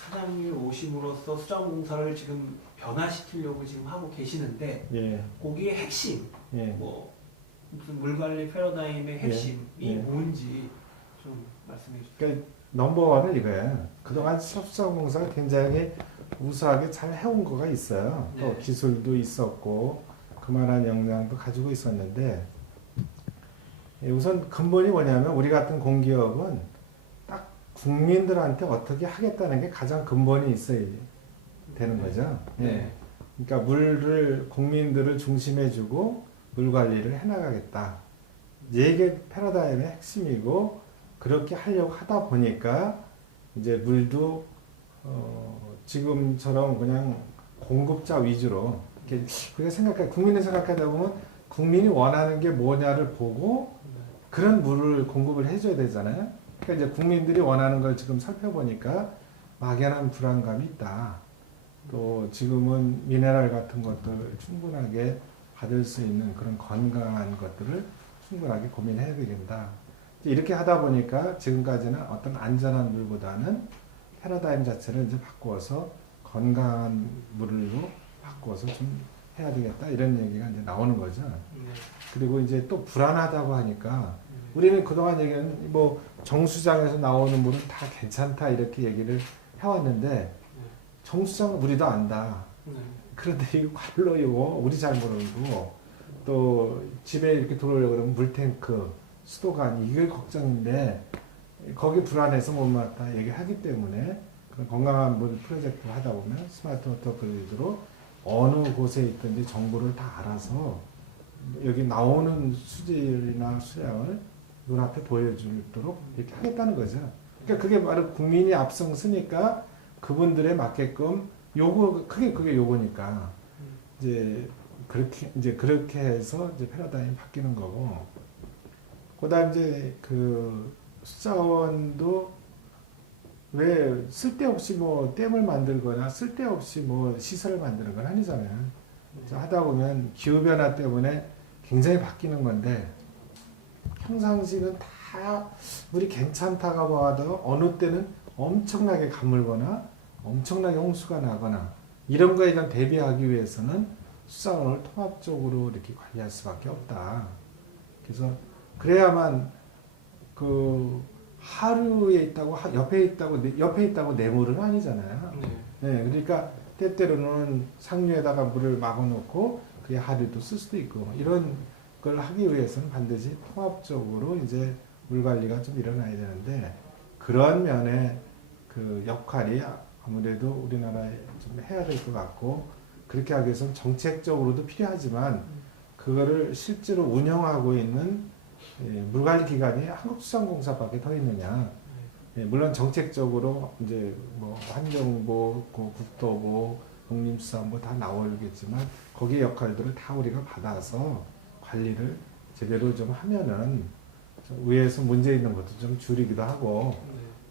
사장님이 오심으로써 수자원공사를 지금 변화시키려고 지금 하고 계시는데 예. 거기에 핵심, 예. 뭐 무슨 물관리 패러다임의 핵심이 예. 뭔지 좀 말씀해 주세요. 그러니까 넘버원은 이거야. 그동안 수자원공사가 굉장히 우수하게 잘 해온 거가 있어요. 또 네. 기술도 있었고 그만한 역량도 가지고 있었는데 우선 근본이 뭐냐면 우리 같은 공기업은 딱 국민들한테 어떻게 하겠다는 게 가장 근본이 있어야 되는 거죠. 네. 그러니까 물을 국민들을 중심에 주고 물 관리를 해나가겠다. 이게 패러다임의 핵심이고 그렇게 하려고 하다 보니까 이제 물도 지금처럼 그냥 공급자 위주로 이렇게 그렇게 생각해 국민을 생각하다 보면 국민이 원하는 게 뭐냐를 보고 그런 물을 공급을 해줘야 되잖아요. 그러니까 이제 국민들이 원하는 걸 지금 살펴보니까 막연한 불안감이 있다. 또 지금은 미네랄 같은 것들 충분하게 받을 수 있는 그런 건강한 것들을 충분하게 고민해야 되겠다. 이렇게 하다 보니까 지금까지는 어떤 안전한 물보다는 패러다임 자체를 이제 바꾸어서 건강한 물로 바꾸어서 좀 해야 되겠다 이런 얘기가 이제 나오는 거죠. 그리고 이제 또 불안하다고 하니까 우리는 그동안 얘기는 뭐 정수장에서 나오는 물은 다 괜찮다 이렇게 얘기를 해왔는데 정수장은 우리도 안다. 그런데 이거 관로 이거 우리 잘 모르고 또 집에 이렇게 들어오려고 그러면 물탱크, 수도관 이게 걱정인데 거기 불안해서 못 맞다 얘기하기 때문에 그런 건강한 물 프로젝트를 하다 보면 스마트 워터 그리드로 어느 곳에 있든지 정보를 다 알아서 여기 나오는 수질이나 수량을 눈앞에 보여주도록 이렇게 하겠다는 거죠. 그러니까 그게 바로 국민이 앞선 서니까 그분들에 맞게끔 그게 요거니까 이제 그렇게 해서 이제 패러다임이 바뀌는 거고 그다음 이제 그 수자원도 왜 쓸데없이 뭐 댐을 만들거나 쓸데없이 뭐 시설을 만드는 건 아니잖아요. 하다 보면 기후변화 때문에 굉장히 바뀌는 건데 평상시는 다 물이 괜찮다가 봐도 어느 때는 엄청나게 가물거나 엄청나게 홍수가 나거나 이런 거에 대한 대비하기 위해서는 수자원을 통합적으로 이렇게 관리할 수밖에 없다. 그래서 그래야만 그 하류에 있다고 옆에 있다고 내물은 아니잖아요. 네, 그러니까 때때로는 상류에다가 물을 막아놓고 그게 하류도 쓸 수도 있고 이런 걸 하기 위해서는 반드시 통합적으로 이제 물 관리가 좀 일어나야 되는데 그런 면에 그 역할이 아무래도 우리나라에 좀 해야 될 것 같고 그렇게 하기 위해서는 정책적으로도 필요하지만 그거를 실제로 운영하고 있는 물관리 기관이 한국수산공사밖에 더 있느냐. 물론 정책적으로 이제 뭐 환경부, 국토부, 농림수산부 다 나오겠지만 거기에 역할들을 다 우리가 받아서 관리를 제대로 좀 하면은 좀 위에서 문제 있는 것도 좀 줄이기도 하고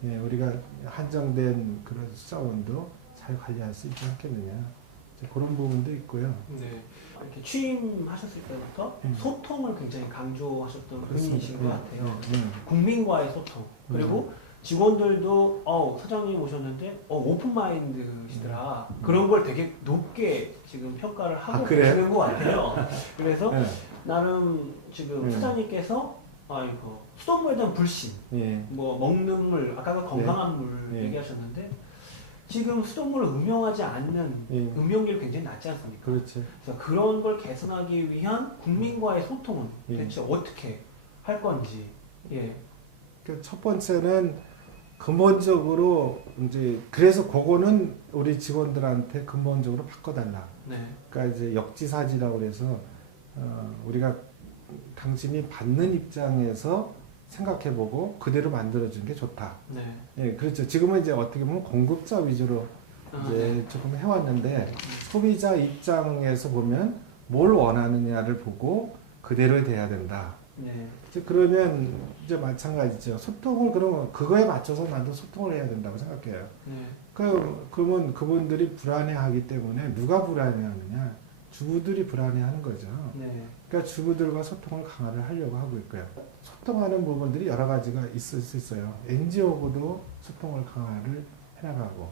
우리가 한정된 그런 수자원도 잘 관리할 수 있지 않겠느냐. 그런 부분도 있고요. 네. 이렇게 취임하셨을 때부터 소통을 굉장히 강조하셨던 분이신 것 같아요. 국민과의 소통. 그리고 직원들도 사장님 오셨는데 오픈 마인드시더라. 그런 걸 되게 높게 지금 평가를 하고 계시는 것 같아요. 그래서 나름 지금 사장님께서 이거 수돗물에 대한 불신, 뭐 먹는 물, 아까 건강한 물 얘기하셨는데 지금 수돗물을 음용하지 않는 음용률이 굉장히 낮지 않습니까? 그렇죠. 그래서 그런 걸 개선하기 위한 국민과의 소통은 대체 어떻게 할 건지. 그 첫 번째는 근본적으로 이제 그래서 그거는 우리 직원들한테 근본적으로 바꿔달라. 그러니까 이제 역지사지라고 그래서 우리가 당신이 받는 입장에서 생각해보고 그대로 만들어주는 게 좋다. 그렇죠. 지금은 이제 어떻게 보면 공급자 위주로 이제 조금 해왔는데 소비자 입장에서 보면 뭘 원하느냐를 보고 그대로 돼야 된다. 이제 그러면 이제 마찬가지죠. 소통을 그러면 그거에 맞춰서 나도 소통을 해야 된다고 생각해요. 그러면 그분들이 불안해하기 때문에 누가 불안해하느냐? 주부들이 불안해하는 거죠. 그러니까 주부들과 소통을 강화를 하려고 하고 있고요. 소통하는 부분들이 여러 가지가 있을 수 있어요. NGO하고도 소통을 강화를 해나가고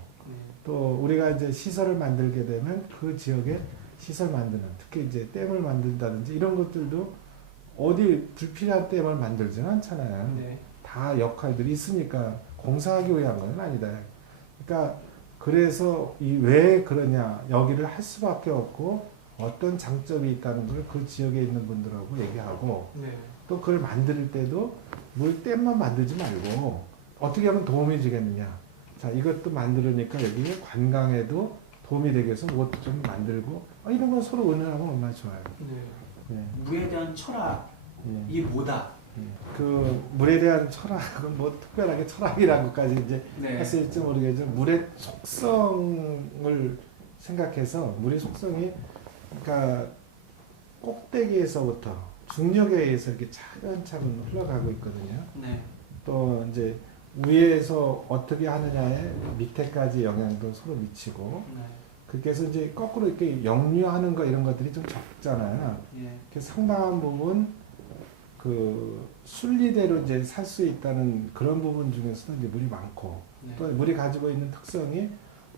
또 우리가 이제 시설을 만들게 되면 그 지역에 시설 만드는 특히 이제 댐을 만든다든지 이런 것들도 어디 불필요한 댐을 만들지는 않잖아요. 네. 다 역할들이 있으니까 공사하기 위한 건 아니다. 그러니까 그래서 이 왜 그러냐 여기를 할 수밖에 없고 어떤 장점이 있다는 걸 그 지역에 있는 분들하고 얘기하고 네. 또 그걸 만들 때도 물댐만 만들지 말고 어떻게 하면 도움이 되겠느냐. 자 이것도 만들으니까 여기에 관광에도 도움이 되게 해서 무엇도 좀 만들고 이런 건 서로 의논하면 얼마나 좋아요. 네. 예. 물에 대한 철학이 예. 뭐다? 그 물에 대한 철학은 뭐 특별하게 철학이라는 것까지 이제 네. 했을지 모르겠지만 물의 속성을 생각해서 물의 속성이 그러니까 꼭대기에서부터 중력에 의해서 이렇게 차근차근 흘러가고 있거든요. 네. 또 이제 위에서 어떻게 하느냐에 밑에까지 영향도 서로 미치고 네. 그렇게 해서 이제 거꾸로 이렇게 역류하는 거 이런 것들이 좀 적잖아요. 예. 그래서 상당한 부분 그 순리대로 이제 살 수 있다는 그런 부분 중에서도 이제 물이 많고 네. 또 물이 가지고 있는 특성이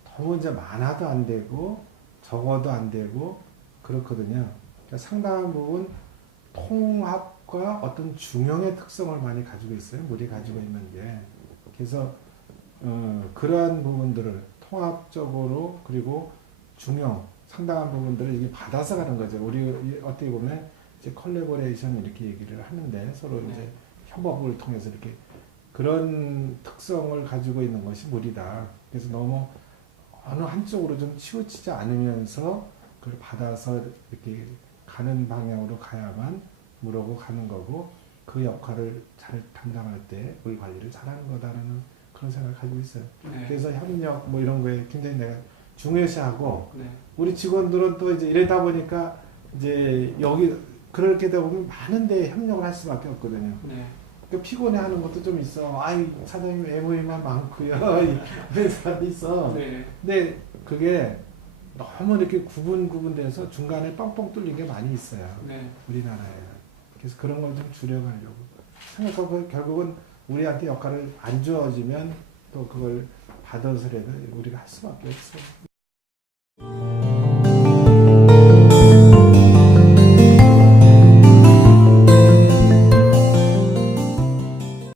너무 이제 많아도 안 되고 적어도 안 되고 그렇거든요. 그러니까 상당한 부분 통합과 어떤 중형의 특성을 많이 가지고 있어요. 물이 가지고 있는 게. 그래서 그러한 부분들을 통합적으로 그리고 중형 상당한 부분들을 이게 받아서 가는 거죠. 우리 어떻게 보면 이제 컬래버레이션 이렇게 얘기를 하는데 서로 네. 이제 협업을 통해서 이렇게 그런 특성을 가지고 있는 것이 물이다. 그래서 너무 어느 한쪽으로 좀 치우치지 않으면서 그걸 받아서 이렇게 가는 방향으로 가야만 물하고 가는 거고 그 역할을 잘 담당할 때 물 관리를 잘하는 거다라는 그런 생각을 가지고 있어요. 네. 그래서 협력 뭐 이런 거에 굉장히 내가 중요시하고 네. 우리 직원들은 또 이제 이러다 보니까 이제 여기 그렇게 되다 보면 많은 데에 협력을 할 수밖에 없거든요. 네. 그 피곤해하는 것도 좀 있어. 아이 사장님 MOE만 많고요. 이런 사람도 있어. 네. 근데 그게 너무 이렇게 구분돼서 중간에 뻥뻥 뚫린 게 많이 있어요. 네. 우리나라에. 그래서 그런 걸 좀 줄여가려고 생각하고 결국은 우리한테 역할을 안 주어지면 또 그걸 받아서라도 우리가 할 수밖에 없어.